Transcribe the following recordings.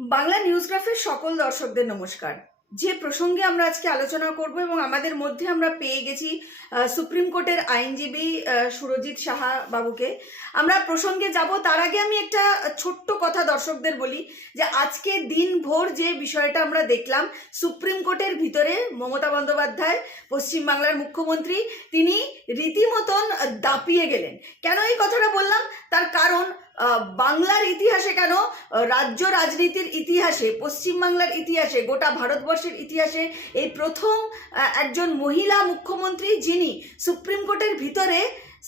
বাংলা নিউজগ্রাফের সকল দর্শকদের নমস্কার। যে প্রসঙ্গে আমরা আজকে আলোচনা করব এবং আমাদের মধ্যে আমরা পেয়ে গেছি সুপ্রিম কোর্টের আইনজীবী সুরজিৎ সাহা বাবুকে। আমরা প্রসঙ্গে যাব তার আগে আমি একটা ছোট্ট কথা দর্শকদের বলি যে আজকে দিনভর যে বিষয়টা আমরা দেখলাম, সুপ্রিম কোর্টের ভিতরে মমতা বন্দ্যোপাধ্যায় পশ্চিমবাংলার মুখ্যমন্ত্রী তিনি রীতিমতন দাপিয়ে গেলেন। কেন এই কথাটা বললাম? তার কারণ বাংলার ইতিহাসে কেন, রাজ্য রাজনীতির ইতিহাসে, পশ্চিমবাংলার ইতিহাসে, গোটা ভারতবর্ষের ইতিহাসে এই প্রথম একজন মহিলা মুখ্যমন্ত্রী যিনি সুপ্রিম কোর্টের ভিতরে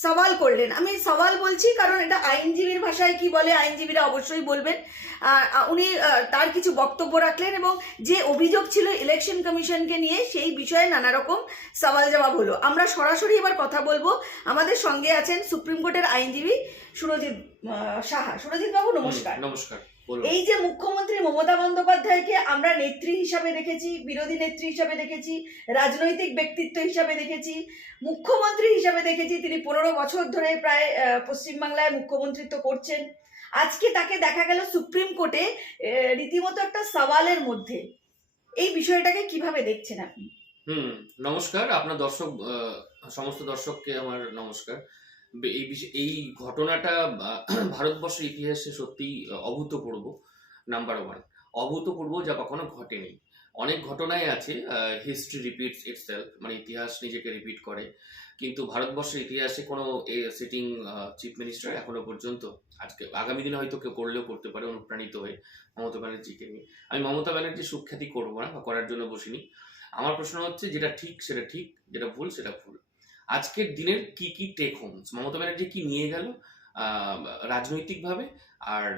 সওয়াল করলেন। আমি সওয়াল বলছি কারণ এটা আইনজীবীর ভাষায় কি বলে আইনজীবীরা অবশ্যই বলবেন। উনি তার কিছু বক্তব্য রাখলেন এবং যে অভিযোগ ছিল ইলেকশন কমিশনকে নিয়ে সেই বিষয়ে নানা রকম সওয়াল জবাব হলো। আমরা সরাসরি এবার কথা বলবো। আমাদের সঙ্গে আছেন সুপ্রিম কোর্টের আইনজীবী সুরজিৎ সাহা। সুরজিৎ বাবু নমস্কার। নমস্কার। এই যে মুখ্যমন্ত্রী মমতা বন্দ্যোপাধ্যায়কে আমরা নেত্রী হিসাবে দেখেছি, বিরোধী নেত্রী হিসাবে দেখেছি, রাজনৈতিক ব্যক্তিত্ব হিসাবে দেখেছি, মুখ্যমন্ত্রী হিসাবে দেখেছি, তিনি 15 বছর ধরে প্রায় পশ্চিমবাংলায় মুখ্যমন্ত্রিত্ব করছেন। আজকে তাকে দেখা গেল সুপ্রিম কোর্টে রীতিমতো একটা সওয়ালের মধ্যে। এই বিষয়টাকে কিভাবে দেখছেন আপনি? নমস্কার। আপনার সমস্ত দর্শককে আমার নমস্কার। এই ঘটনাটা ভারতবর্ষের ইতিহাসে সত্যি অভূতপূর্ব। নাম্বার ওয়ান, অভূতপূর্ব, যা কখনো ঘটেনি। অনেক ঘটনাই আছে, হিস্ট্রি রিপিটস ইটসেলফ, মানে ইতিহাস নিজেকে রিপিট করে, কিন্তু ভারতবর্ষের ইতিহাসে কোনো সিটিং চিফ মিনিস্টার এখনো পর্যন্ত, আগামী দিনে হয়তো কেউ করলেও করতে পারে অনুপ্রাণিত হয়ে, মমতা ব্যানার্জিকে নিয়ে। আমি মমতা ব্যানার্জির সুখ্যাতি করবো না বা করার জন্য বসিনি। আমার প্রশ্ন হচ্ছে যেটা ঠিক সেটা ঠিক, যেটা ভুল সেটা ভুল। আজকের দিনের কি কি টেক হোমস মমতা ব্যানার্জি কি নিয়ে গেল রাজনৈতিকভাবে। আর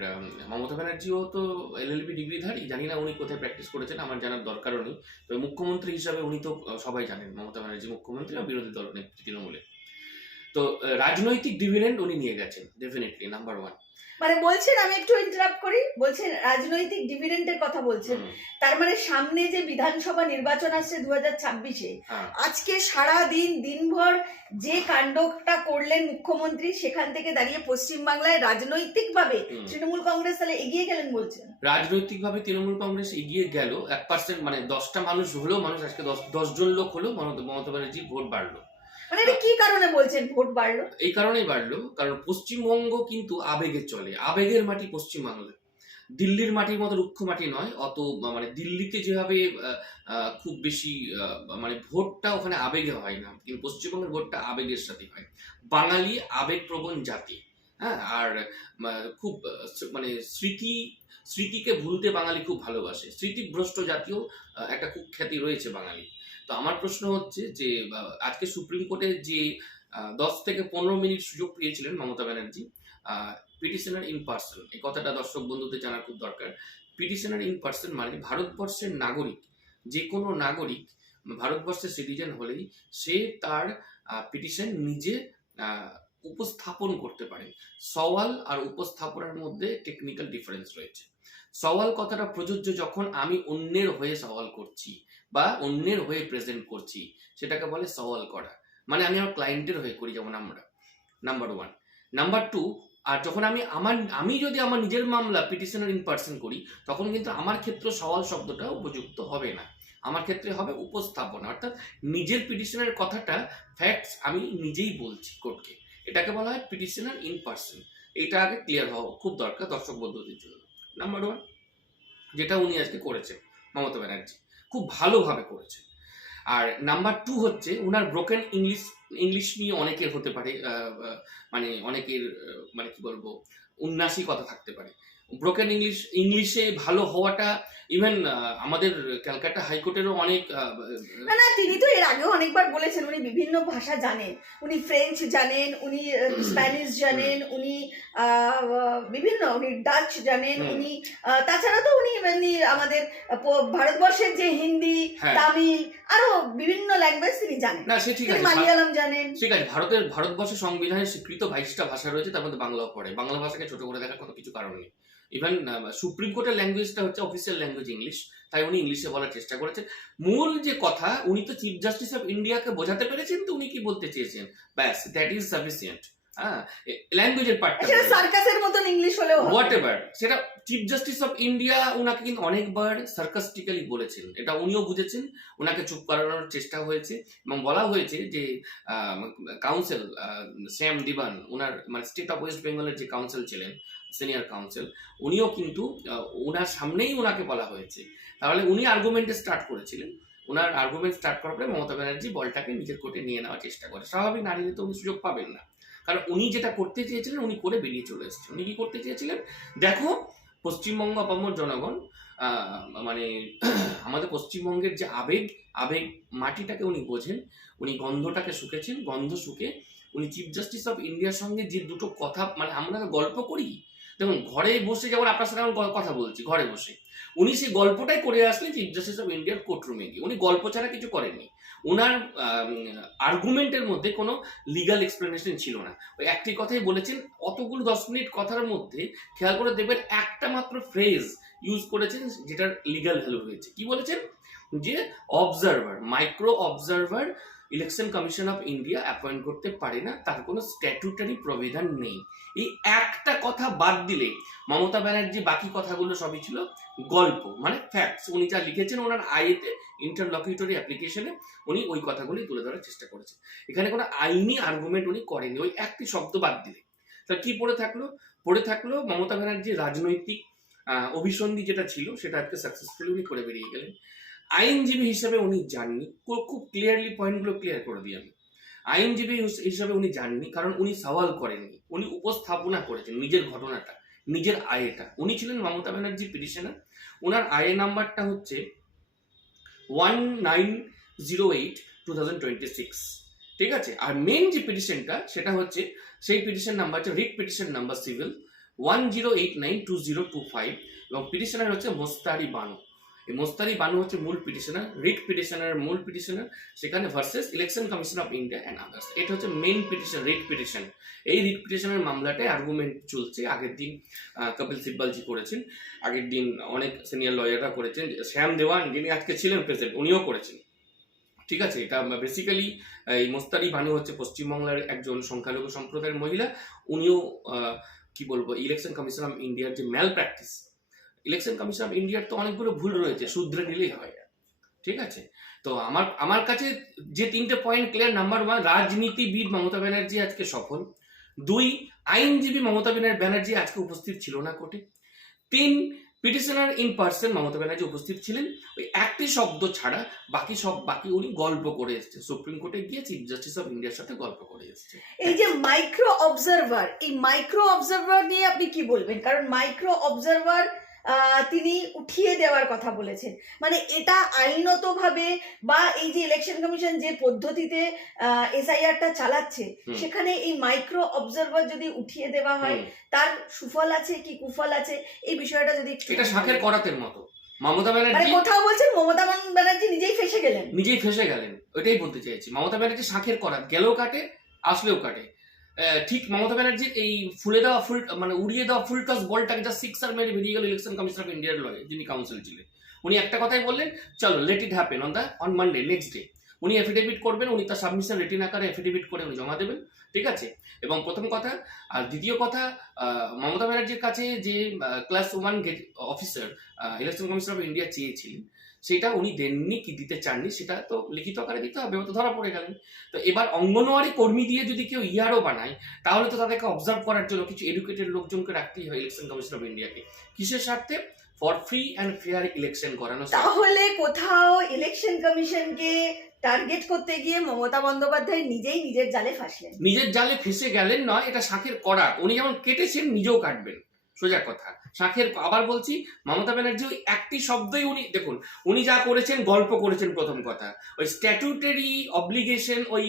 মমতা ব্যানার্জিও তো এলএলবি ডিগ্রিধারী, জানি না উনি কোথায় প্র্যাকটিস করেছেন, আমার জানার দরকারও নেই। তবে মুখ্যমন্ত্রী হিসাবে উনি তো সবাই জানেন মমতা ব্যানার্জি মুখ্যমন্ত্রী আর বিরোধী দল নেত্রী তৃণমূলে। তো রাজনৈতিক ডিভিডেন্ড উনি নিয়ে গেছেন ডেফিনেটলি, নাম্বার ওয়ান। মানে বলছেন, আমি একটু ইন্টারাপ্ট করি, বলছেন রাজনৈতিক ডিভিডেন্ডের কথা বলছেন। তার মানে সামনে যে বিধানসভা নির্বাচন আসছে 2026-এ, আজকে সারা দিনভর যে কাণ্ডটা করলেন মুখ্যমন্ত্রী, সেখান থেকে দাঁড়িয়ে পশ্চিমবাংলায় রাজনৈতিকভাবে তৃণমূল কংগ্রেস তাহলে এগিয়ে গেলেন বলছেন। রাজনৈতিকভাবে তৃণমূল কংগ্রেস এগিয়ে গেল 1%, মানে 10টা মানুষ হলো, মানুষ আজকে 10 জন লোক হলো, মমতা ব্যানার্জির ভোট বাড়লো। মানে এটা কি কারণে বলছেন ভোট বাড়লো? এই কারণেই বাড়লো কারণ পশ্চিমবঙ্গ কিন্তু আবেগে চলে, আবেগের মাটি পশ্চিমবাংলা। দিল্লির মাটির মতো রুক্ষ মাটি নয় অত, মানে দিল্লিতে যেভাবে খুব বেশি মানে ভোটটা ওখানে আবেগে হয় না, কিন্তু পশ্চিমবঙ্গের ভোটটা আবেগের সাথে হয়। বাঙালি আবেগপ্রবণ জাতি, হ্যাঁ, আর খুব মানে স্মৃতিকে ভুলতে বাঙালি খুব ভালোবাসে। স্মৃতিভ্রষ্ট জাতীয় একটা খুব খ্যাতি রয়েছে বাঙালি। তো আমার প্রশ্ন হচ্ছে যে আজকে সুপ্রিম কোর্টে যে 10 থেকে 15 মিনিট সুযোগ পেয়েছিলেন Mamata Banerjee, petitioner in person, এই কথাটা দর্শক বন্ধুদের জানার খুব দরকার। পিটিশনার ইন পার্সন মানে ভারতবর্ষের নাগরিক, যে কোনো নাগরিক ভারতবর্ষের সিটিজেন হলেই সে তার পিটিশন নিজে উপস্থাপন করতে পারে। সওয়াল আর উপস্থাপনের মধ্যে টেকনিক্যাল ডিফারেন্স রয়েছে। সওয়াল কথাটা প্রযোজ্য যখন আমি অন্যের হয়ে সওয়াল করছি বা অন্যের হয়ে প্রেজেন্ট করছি, সেটাকে বলে সওয়াল করা। মানে আমি আমার ক্লায়েন্টের হয়ে করি, যেমন আমরা, নাম্বার ওয়ান। নাম্বার টু, আর যখন আমি যদি আমার নিজের মামলা পিটিশনার ইন পার্সন করি, তখন কিন্তু আমার ক্ষেত্রে সওয়াল শব্দটা উপযুক্ত হবে না, আমার ক্ষেত্রে হবে উপস্থাপনা, অর্থাৎ নিজের পিটিশনের কথাটা, ফ্যাক্টস আমি নিজেই বলছি কোর্টকে, এটাকে বলা হয় পিটিশনার ইন পার্সন। এটা আগে ক্লিয়ার হওয়া খুব দরকার দর্শক বন্ধুদের জন্য। নাম্বার ওয়ান, যেটা উনি আজকে করেছেন মমতা ব্যানার্জি, খুব ভালোভাবে করেছে। আর নাম্বার টু হচ্ছে ওনার ব্রোকেন ইংলিশ নিয়ে অনেকের হতে পারে, মানে অনেকের মানে কি বলবো, উন্নাসী কথা থাকতে পারে। ব্রোকেন ইংলিশে ভালো হওয়াটা ইভেন আমাদের ক্যালকাটা হাইকোর্টেরও অনেক না, তিনি তো এর আগেও অনেকবার বলেছেন উনি বিভিন্ন ভাষা জানেন, উনি ফ্রেঞ্চ জানেন, উনি স্প্যানিশ জানেন, উনি উনি ডাচ জানেন, উনি তাছাড়া তো উনি আমাদের ভারতবর্ষের যে হিন্দি, তামিল, আরো বিভিন্ন ল্যাঙ্গুয়েজ তিনি জানেন। না, সে ঠিক আছে, মালয়ালম জানেন। ঠিক আছে, ভারতবর্ষের সংবিধানে স্বীকৃত 22টা ভাষা রয়েছে, তার মধ্যে বাংলাও পড়ে। বাংলা ভাষাকে ছোট করে দেখার কোনো কিছু কারণ নেই। ইভেন সুপ্রিম কোর্টের ল্যাঙ্গুয়েজটা হচ্ছে অফিসিয়াল ল্যাঙ্গুয়েজ ইংলিশ, তাই উনি ইংলিশে বলার চেষ্টা করেছেন। মূল যে কথা, উনি তো চিফ জাস্টিস অফ ইন্ডিয়াকে বোঝাতে পেরেছেন তো উনি কি বলতে চেয়েছেন, ব্যাস, দ্যাট ইজ সাফিসিয়েন্ট। হ্যাঁ, ল্যাঙ্গুয়েজের পার্টটা সেটা সার্কাসের মতন ইংলিশ হলেও হবে। হোয়াট এভার, সেটা চিফ জাস্টিস অফ ইন্ডিয়া ওনাকে কিন্তু অনেকবার সার্কাস্টিক্যালি বলেছেন, এটা উনিও বুঝেছেন, ওনাকে চুপ করানোর চেষ্টা হয়েছে এবং বলা হয়েছে যে কাউন্সিল শ্যাম দিবান, ওনার মানে স্টেট অফ ওয়েস্ট বেঙ্গলের যে কাউন্সিল ছিলেন, সিনিয়র কাউন্সিল, উনিও কিন্তু ওনার সামনেই ওনাকে বলা হয়েছে, তাহলে উনি আর্গুমেন্টে স্টার্ট করেছিলেন। ওনার আর্গুমেন্ট স্টার্ট করার পরে মমতা ব্যানার্জি বলটাকে নিজের কোর্টে নিয়ে নেওয়ার চেষ্টা করে। স্বাভাবিক, নারীদের তো উনি সুযোগ পাবেন না, কারণ উনি যেটা করতে চেয়েছিলেন উনি করে বেরিয়ে চলে এসেছেন। উনি কি করতে চেয়েছিলেন, দেখো পশ্চিমবঙ্গ আপামর জনগণ, মানে আমাদের পশ্চিমবঙ্গের যে আবেগ, আবেগ মাটিটাকে উনি বোঝেন, উনি গন্ধটাকে শুকেছেন, গন্ধ শুকে উনি চিফ জাস্টিস অফ ইন্ডিয়ার সঙ্গে যে দুটো কথা, মানে আমরা গল্প করি, দেখুন ঘরে বসে, যেমন আপনার সাথে আমি কথা বলছি ঘরে বসে, উনি সেই গল্পটাই করে আসলেন চিফ জাস্টিস অফ ইন্ডিয়ার কোর্টরুমে গিয়ে। উনি গল্প ছাড়া কিছু করেননি, ওনার আর্গুমেন্টের মধ্যে কোনো লিগাল এক্সপ্লেনেশন ছিল না, ওই একটি কথাই বলেছেন। অতগুলো 10 মিনিট কথার মধ্যে খেয়াল করে দেখবেন একটা মাত্র ফ্রেজ ইউজ করেছেন যেটার লিগাল ভ্যালু রয়েছে। কি বলেছেন, যে observer, micro observer election commission of India appoint করতে পারে না, তার কোনো স্ট্যাটুটারি প্রভিধান নেই। এই একটা কথা বাদ দিলে মমতা ব্যানার্জি বাকি কথাগুলো সবই ছিল গল্প, মানে ফ্যাক্টস। উনি যা লিখেছেন ওনার আইএতে, ইন্টারলকিউটরি অ্যাপ্লিকেশনে, উনি ওই কথাগুলি তুলে ধরার চেষ্টা করেছেন। এখানে কোনো আইনি আর্গুমেন্ট উনি করেনি, ওই একটি শব্দ বাদ দিলে। তার কি পড়ে থাকলো, পড়ে থাকলো মমতা ব্যানার্জির রাজনৈতিক অভিসন্ধি যেটা ছিল সেটা আজকে সাকসেসফুলি উনি করে বেরিয়ে গেলেন। আইনজীবী হিসেবে উনি যাননি, খুব ক্লিয়ারলি পয়েন্টগুলো ক্লিয়ার করে দিই আমি। আইনজীবী হিসেবে উনি যাননি, কারণ উনি সওয়াল করেননি, উনি উপস্থাপনা করেছেন নিজের ঘটনাটা, নিজের আয়েটা। উনি ছিলেন মমতা ব্যানার্জি পিটিশনার, ওনার আয়ে নাম্বারটা হচ্ছে 1908/2026, ঠিক আছে। আর মেন যে পিটিশনটা সেটা হচ্ছে, সেই পিটিশন নাম্বার হচ্ছে রিট পিটিশন নাম্বার সিভিল 1089/2025, এবং পিটিশনার হচ্ছে মোস্তারি বানু। এই মোস্তারি বানু হচ্ছে মূল পিটিশনার, রিট পিটিশনার মূল পিটিশনার, সেখানে versus election commission of India and others. এটা হচ্ছে মেইন পিটিশন, রিট পিটিশন। এই রিট পিটিশনের মামলাটায় আর্গুমেন্ট চলছে। আগের দিন কপিল সিব্বালজি করেছেন, আগের দিন অনেক সিনিয়র লয়াররা করেছেন, শ্যাম দেওয়ান যিনি আজকে ছিলেন প্রেসিডেন্ট উনিও করেছেন, ঠিক আছে। এটা বেসিক্যালি এই মোস্তারি বানু হচ্ছে পশ্চিমবাংলার একজন সংখ্যালঘু সম্প্রদায়ের মহিলা। উনিও কি বলবো, ইলেকশন কমিশন অফ ইন্ডিয়ার যে ম্যাল প্র্যাকটিস, ইলেকশন কমিশন অফ ইন্ডিয়ার তো অনেকগুলো ভুল রয়েছে, শুধরে নিলেই হয়, ঠিক আছে। তো আমার কাছে যে 3টে পয়েন্ট ক্লিয়ার: নাম্বার 1, রাজনীতিবিদ মমতা ব্যানার্জি আজকে সফল; 2, আইনজীবী মমতা ব্যানার্জি আজকে উপস্থিত ছিল না কোর্টে; 3, petitioner in person Mamata Banerjee উপস্থিত ছিলেন। ওই একটি শব্দ ছাড়া বাকি উনি গল্প করে এসছে, সুপ্রিম কোর্টে গিয়ে চিফ জাস্টিস অফ ইন্ডিয়ার সাথে গল্প করে এসছে। এই যে মাইক্রো অবজারভার, এই মাইক্রো অবজারভার নিয়ে আপনি কি বলবেন? কারণ মাইক্রো অবজারভার তিনি উঠিয়ে দেওয়ার কথা বলেছেন, মানে এটা আইনত ভাবে বা এই যে ইলেকশন কমিশন যে পদ্ধতিতে এসআইআরটা চালাচ্ছে, সেখানে এই মাইক্রো অবজারভার যদি উঠিয়ে দেওয়া হয় তার সুফল আছে কি কুফল আছে, এই বিষয়টা যদি এটা শাঁখের করাতের মতো। মমতা মানে ব্যানার্জি কোথাও বলছেন মমতা ব্যানার্জি নিজেই ফেসে গেলেন, ওইটাই বলতে চাইছি। মমতা ব্যানার্জি শাঁখের করাত, গেলেও কাটে আসলেও কাটে। ঠিক মমতা ব্যানার্জির এই মানে উড়িয়ে দেওয়া ফুল টস বলটাকে যা সিক্সার মেরে বেরিয়ে গেল ইলেকশন কমিশন অফ ইন্ডিয়ার লয়ে, যিনি কাউন্সিল ছিলেন। উনি একটা কথাই বললেন, চলো let it happen on Monday, next day উনি এফিডেভিট করবেন, উনি তার সাবমিশন রিটিন আকারে এফিডেভিট করে উনি জমা দেবেন, ঠিক আছে। এবং প্রথম কথা। আর দ্বিতীয় কথা, মমতা ব্যানার্জির কাছে যে class 1 officer election commission of India চেয়েছিলেন, সেটা উনি দেননি, কি দিতে চাননি সেটা তো লিখিত আকারে দিতে হবে, তো ধরা পড়ে গেলেন। তো এবার অঙ্গনওয়াড়ি কর্মী দিয়ে যদি কেউ ইয়ারও বানায়, তাহলে তো তাদেরকে অবজার্ভ করার জন্য কিছু এডুকেটেড লোকজনকে রাখতেই হয় ইলেকশন কমিশন অফ ইন্ডিয়াকে। কিসের স্বার্থে? For free and fair election করানো। তাহলে কোথাও ইলেকশন কমিশনকে টার্গেট করতে গিয়ে মমতা বন্দ্যোপাধ্যায় নিজেই নিজের জালে ফাঁসলেন। নিজের জালে ফেসে গেলেন নয়, এটা শাঁখের করাত। উনি যেমন কেটেছেন নিজেও কাটবেন, সোজা কথা। শাঁখের, আবার বলছি, মমতা ব্যানার্জি ওই একটি শব্দই উনি, দেখুন উনি যা করেছেন গল্প করেছেন। প্রথম কথা, ওই স্ট্যাটুটারি অব্লিগেশন, ওই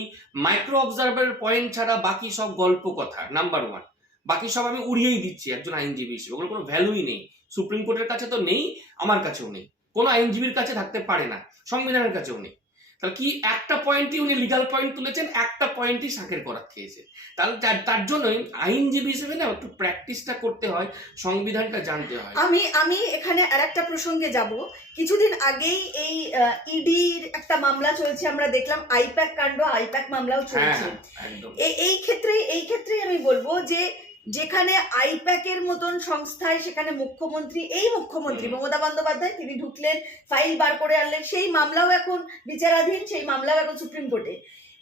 মাইক্রো অবজারভার পয়েন্ট ছাড়া বাকি সব গল্প কথা, নাম্বার 1। বাকি সব আমি উড়িয়েই দিচ্ছি একজন আইনজীবী হিসেবে, ওগুলো কোনো ভ্যালুই নেই। সুপ্রিম কোর্টের কাছে তো নেই, আমার কাছেও নেই, কোনো আইনজীবীর কাছে থাকতে পারে না, সংবিধানের কাছেও নেই। তাহলে কি একটা পয়েন্টই উনি লিগাল পয়েন্ট তুলেছেন, একটা পয়েন্টই শাকের করাত খেয়েছে। তাহলে তার জন্যই আইনজীবী হিসেবে না একটু প্র্যাকটিসটা করতে হয়, সংবিধানটা জানতে হয়। আমি এখানে আরেকটা প্রসঙ্গে যাব। কিছুদিন আগেই এই ইডির একটা মামলা চলছে, আমরা দেখলাম আইপ্যাক কাণ্ড, আইপ্যাক মামলাও হ্যাঁ চলছে। একদম। এই ক্ষেত্রে আমি বলবো যে যেখানে আইপ্যাকের মতন সংস্থায় সেখানে মুখ্যমন্ত্রী মমতা বন্দ্যোপাধ্যায় তিনি ঢুকলেন, ফাইল বার করে আনলেন, সেই মামলাও এখন বিচারাধীন, সেই মামলাও এখন সুপ্রিম কোর্টে।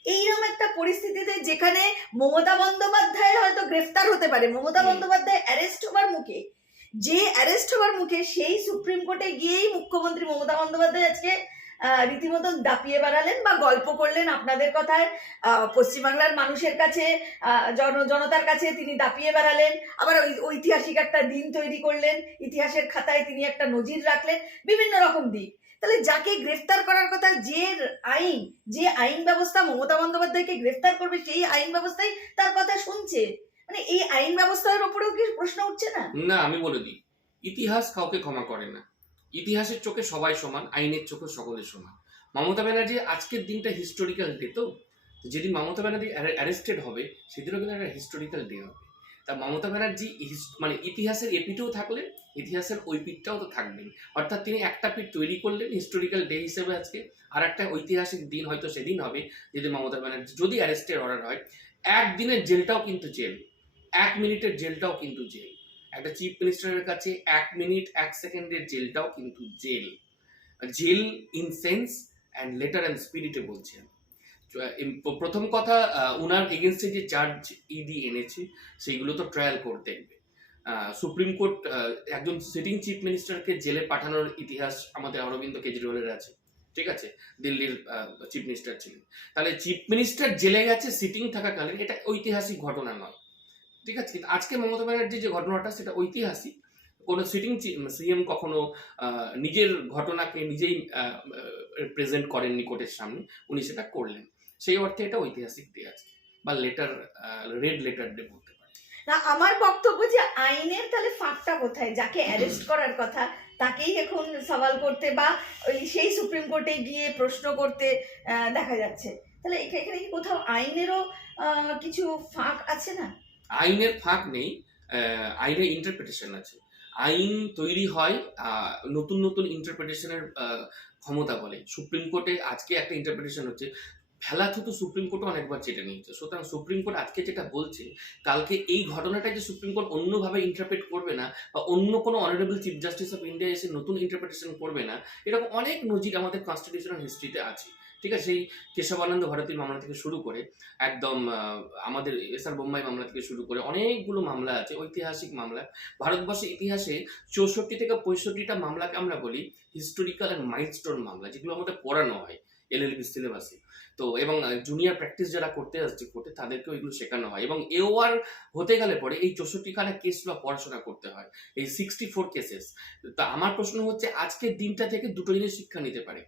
এইরকম একটা পরিস্থিতিতে যেখানে মমতা বন্দ্যোপাধ্যায় হয়তো গ্রেফতার হতে পারে, মমতা বন্দ্যোপাধ্যায় অ্যারেস্ট হওয়ার মুখে সেই সুপ্রিম কোর্টে গিয়েই মুখ্যমন্ত্রী মমতা বন্দ্যোপাধ্যায় আজকে রীতিমতন দাপিয়ে বেড়ালেন বা গল্প করলেন। আপনাদের কথায় পশ্চিমবাংলার মানুষের কাছে, জনতার কাছে তিনি দাপিয়ে বেড়ালেন, আবার ঐতিহাসিক একটা দিন তৈরি করলেন, ইতিহাসের খাতায় তিনি একটা নজির রাখলেন, বিভিন্ন রকম দিক। তাহলে যাকে গ্রেফতার করার কথা, যে আইন ব্যবস্থা মমতা বন্দ্যোপাধ্যায়কে গ্রেফতার করবে, সেই আইন ব্যবস্থাই তার কথা শুনছে। মানে এই আইন ব্যবস্থার উপরেও কি প্রশ্ন উঠছে না? না, আমি বলে দিই, ইতিহাস কাউকে ক্ষমা করে না। ইতিহাসের চোখে সবাই সমান, আইনের চোখে সকলে সমান। মমতা ব্যানার্জি আজকের দিনটা হিস্টোরিক্যাল ডে, তো যেদিন মমতা ব্যানার্জি অ্যারেস্টেড হবে সেদিনও কিন্তু একটা হিস্টোরিক্যাল ডে হবে। তা মমতা ব্যানার্জি মানে ইতিহাসের এপিটেও থাকলেন, ইতিহাসের ওই পিঠটাও তো থাকবেন। অর্থাৎ তিনি একটা পিঠ তৈরি করলেন হিস্টোরিক্যাল ডে হিসেবে আজকে, আর একটা ঐতিহাসিক দিন হয়তো সেদিন হবে যেদিন মমতা ব্যানার্জি যদি অ্যারেস্টের অর্ডার হয়। একদিনের জেলটাও কিন্তু জেল, 1 মিনিটের জেলটাও কিন্তু জেল। একটা চিফ মিনিস্টারের কাছে 1 মিনিট 1 সেকেন্ডের জেলটাও কিন্তু জেল। জেল in sense and letter and স্পিরিটে বলছি আমি। প্রথম কথা, ওনার এগেনস্টে যে চার্জ ইডি এনেছে সেইগুলো তো ট্রায়াল কোর্ট দেখবে। সুপ্রিম কোর্ট একজন সিটিং চিফ মিনিস্টারকে জেলে পাঠানোর ইতিহাস আমাদের অরবিন্দ কেজরিওয়ালের আছে, ঠিক আছে, দিল্লির চিফ মিনিস্টার ছিলেন। তাহলে চিফ মিনিস্টার জেলে গেছে সিটিং থাকাকালীন, এটা ঐতিহাসিক ঘটনা নয়, ঠিক আছে। কিন্তু আজকে মমতা ব্যানার্জি যে ঘটনাটা সেটা ঐতিহাসিক। কোনো সিটিং সিএম কখনো নিজের ঘটনাকে নিজেই প্রেজেন্ট করেননি কোর্টের সামনে, উনি সেটা করলেন। সেই অর্থে এটা ঐতিহাসিক ডে আজকে, বা রেড লেটার ডে বলতে পারে। না, আমার বক্তব্য যে আইনের তাহলে ফাঁকটা কোথায়? যাকে অ্যারেস্ট করার কথা তাকেই এখন সওয়াল করতে বা সেই সুপ্রিম কোর্টে গিয়ে প্রশ্ন করতে দেখা যাচ্ছে। তাহলে এখানে কি কোথাও আইনেরও কিছু ফাঁক আছে না? আইনের ফাঁক নেই, আইনের ইন্টারপ্রিটেশন আছে। আইন তৈরি হয় নতুন নতুন ইন্টারপ্রিটেশনের ক্ষমতা বলে। সুপ্রিম কোর্টে আজকে একটা ইন্টারপ্রিটেশন হচ্ছে, ফেলাথুতু সুপ্রিম কোর্টও অনেকবার চেটে নিয়েছে। সুতরাং সুপ্রিম কোর্ট আজকে যেটা বলছে, কালকে এই ঘটনাটা যে সুপ্রিম কোর্ট অন্যভাবে ইন্টারপ্রেট করবে না, বা অন্য কোনো honourable chief justice of India এসে নতুন ইন্টারপ্রিটেশন করবে না, এরকম অনেক নজির আমাদের কনস্টিটিউশনাল হিস্ট্রিতে আছে, ঠিক আছে। সেই কেশবানন্দ ভারতীর মামলা থেকে শুরু করে একদম আমাদের এসআর বোম্বাই মামলা থেকে শুরু করে অনেকগুলো মামলা আছে, ঐতিহাসিক মামলা। ভারতবর্ষের ইতিহাসে 64 থেকে 65টা মামলাকে আমরা বলি হিস্টোরিক্যাল অ্যান্ড মাইলস্টোন মামলা, যেগুলো আমাদের পড়ানো হয় এলএলবি সিলেবাসে। তো এবং জুনিয়র প্র্যাকটিস যারা করতে আসছে কোর্টে তাদেরকেও এগুলো শেখানো হয়, এবং এওআর হতে গেলে পরে এই 64খানা কেস বা পড়াশোনা করতে হয়, এই 64 কেসেস। তা আমার প্রশ্ন হচ্ছে, আজকের দিনটা থেকে দুটো জিনিস শিক্ষা নিতে পারে।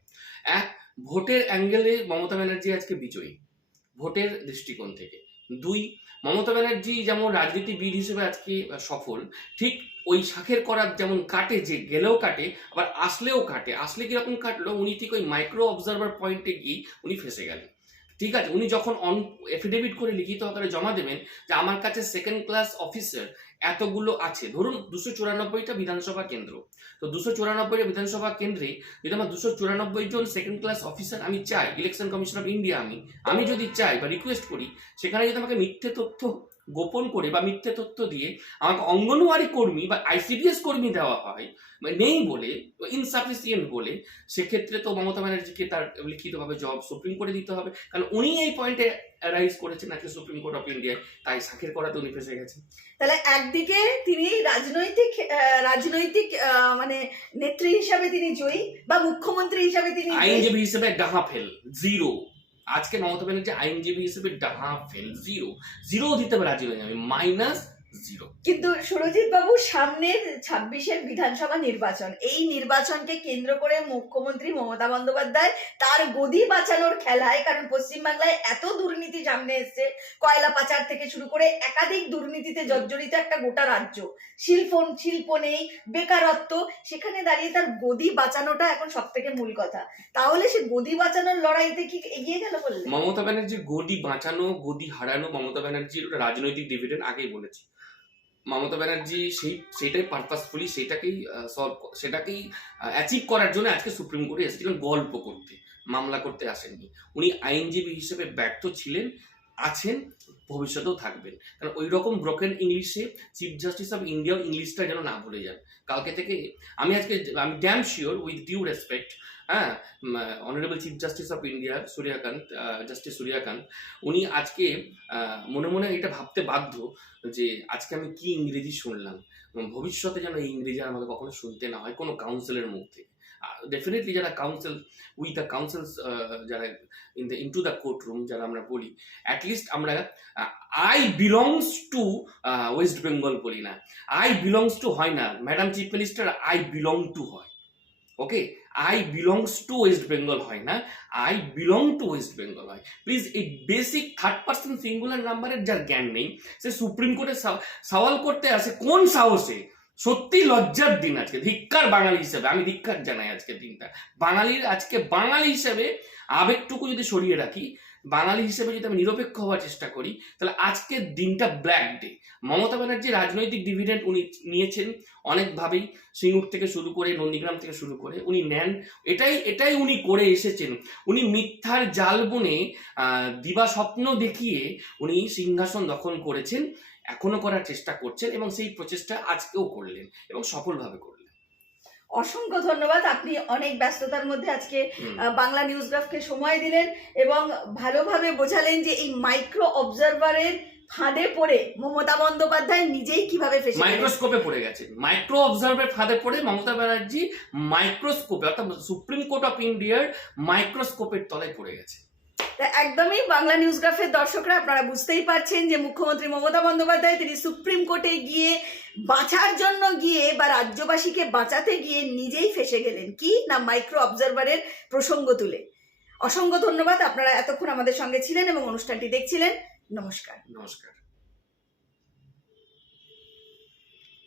এক, ভোটের অ্যাঙ্গেলে মমতা ব্যানার্জি আজকে বিজয়ী, ভোটের দৃষ্টিকোণ থেকে। 2, মমতা ব্যানার্জি যেমন রাজনীতিবিদ হিসেবে আজকে সফল, ঠিক ওই শাখের করার যেমন কাটে, যে গেলেও কাটে আবার আসলেও কাটে। আসলে কিরকম কাটলো, উনি ঠিক ওই মাইক্রো অবজারভার পয়েন্টে গিয়ে উনি ফেসে গেলেন, ঠিক আছে। উনি যখন এফিডেভিট করে লিখিত আকারে জমা দেবেন যে আমার কাছে সেকেন্ড ক্লাস অফিসার এতগুলো আছে, ধরুন 294টা বিধানসভা কেন্দ্র, তো 294টা বিধানসভা কেন্দ্রে যদি আমার 294 জন সেকেন্ড ক্লাস অফিসার আমি চাই, ইলেকশন কমিশন অফ ইন্ডিয়া আমি যদি চাই বা রিকোয়েস্ট করি, সেখানে যদি আমাকে মিথ্যে তথ্য গোপন করে বা মিথ্যে তথ্য দিয়ে আমাকে অঙ্গনওয়াড়ি কর্মী বা আইসিডিএস কর্মী দেওয়া হয়, নেই বলে, ইনসাফিসিয়েন্ট বলে, সেক্ষেত্রে তো মমতা ব্যানার্জিকে তার লিখিতভাবে জবাব সুপ্রিম কোর্টে দিতে হবে, কারণ উনি এই পয়েন্টে রাইজ করেছেন আজকে সুপ্রিম কোর্ট অফ ইন্ডিয়ায়, তাই শাখের করাতে উনি ফেসে গেছেন। তাহলে একদিকে তিনি রাজনৈতিক মানে নেত্রী হিসাবে তিনি জয়ী, বা মুখ্যমন্ত্রী হিসাবে তিনি আইনজীবী হিসেবে ডাহা ফেল, 0। আজকে মমতা ব্যানার্জি আইনজীবী হিসেবে ডাহা ফেল, 0 দিতে রাজি নই আমি, জিরো। কিন্তু সুরজিৎ বাবু, সামনের 26-এর বিধানসভা নির্বাচন, এই নির্বাচনকে কেন্দ্র করে মুখ্যমন্ত্রী মমতা বন্দ্যোপাধ্যায় তার গদি বাঁচানোর খেলায়, কারণ পশ্চিমবাংলায় এত দুর্নীতি সামনে এসছে, কয়লা পাচার থেকে শুরু করে একাধিক দুর্নীতিতে জর্জরিত একটা গোটা রাজ্য, শিল্প নেই, বেকারত্ব, সেখানে দাঁড়িয়ে তার গদি বাঁচানোটা এখন সব থেকে মূল কথা। তাহলে সে গদি বাঁচানোর লড়াইতে কি এগিয়ে গেল বললে? মমতা ব্যানার্জির গদি বাঁচানো গদি হারানো মমতা ব্যানার্জির ওটা রাজনৈতিক ডিভিডেন্ড, আগেই বলেছি। মমতা ব্যানার্জি সেটাই পারপাসফুলি সেটাকেই অ্যাচিভ করার জন্য আজকে সুপ্রিম কোর্টে এসেছিলেন, গল্প করতে, মামলা করতে আসেননি। উনি আইনজীবী হিসেবে ব্যর্থ ছিলেন, আছেন, ভবিষ্যতেও থাকবেন। কারণ ওই রকম ব্রোকেন ইংলিশে চিফ জাস্টিস অফ ইন্ডিয়া ইংলিশটা যেন না ভুলে যান। কালকে থেকে আমি damn sure, with due respect, হ্যাঁ, honourable chief justice of India justice Suryakant, উনি আজকে মনে মনে এটা ভাবতে বাধ্য যে আজকে আমি কি ইংরেজি শুনলাম, ভবিষ্যতে যেন এই ইংরেজি আমাকে কখনো শুনতে না হয় কোনো কাউন্সিলের মুখ থেকে। ডেফিনেটলি যারা কাউন্সিলস যারা ইনটু দ্য কোর্ট রুম যারা আমরা বলি, অ্যাটলিস্ট আমরা I belongs to West Bengal বলি না, আই বিলংস টু হয় না, madam chief minister I belong to হয়। Okay, I belongs to West Bengal হয় না, I belong to West Bengal হয়। প্লিজ, এই বেসিক থার্ড পার্সন সিঙ্গুলার নাম্বারের যার জ্ঞান নেই, সে সুপ্রিম কোর্টে সওয়াল করতে আসে কোন সাহসে? সত্যি লজ্জার দিন আজকে, ধিক্কার বাঙালি হিসেবে, আমি ধিক্কার জানাই আজকের দিনটা। বাঙালি হিসেবে আবেগটুকু যদি সরিয়ে রাখি, বাঙালি হিসেবে যদি আমি নিরপেক্ষ হওয়ার চেষ্টা করি, তাহলে আজকের দিনটা ব্ল্যাক ডে। মমতা ব্যানার্জি রাজনৈতিক ডিভিডেন্ড উনি নিয়েছেন অনেকভাবেই, সিঙ্গুর থেকে শুরু করে, নন্দীগ্রাম থেকে শুরু করে উনি নেন। এটাই উনি করে এসেছেন। উনি মিথ্যার জাল বুনে দিবা স্বপ্ন দেখিয়ে উনি সিংহাসন দখল করেছেন, এখনো করার চেষ্টা করছেন, এবং সেই প্রচেষ্টা আজকেও করলেন এবং সফলভাবে করলেন। অসংখ্য ধন্যবাদ। আপনি অনেক ব্যস্ততার মধ্যে আজকে বাংলা নিউজগ্রাফকে সময় দিলেন এবং ভালোভাবে বোঝালেন যে এই মাইক্রো অবজারভারের ফাঁদে পড়ে মমতা বন্দ্যোপাধ্যায় নিজেই কিভাবে ফেসে মাইক্রোস্কোপে পড়ে গেছেন। মাইক্রো অবজারভারের ফাঁদে পড়ে মমতা ব্যানার্জি মাইক্রোস্কোপে, অর্থাৎ সুপ্রিম কোর্ট অফ ইন্ডিয়ার মাইক্রোস্কোপের তলায় পড়ে গেছে। একদমই বাংলা নিউজগ্রাফের দর্শকরা, আপনারা বুঝতেই পারছেন যে মুখ্যমন্ত্রী মমতা বন্দ্যোপাধ্যায় তিনি সুপ্রিম কোর্টে গিয়ে বাঁচার জন্য গিয়ে বা রাজ্যবাসীকে বাঁচাতে গিয়ে নিজেই ফেসে গেলেন, কি না মাইক্রো অবজারভারের প্রসঙ্গ তুলে। অসংখ্য ধন্যবাদ, আপনারা এতক্ষণ আমাদের সঙ্গে ছিলেন এবং অনুষ্ঠানটি দেখছিলেন। নমস্কার।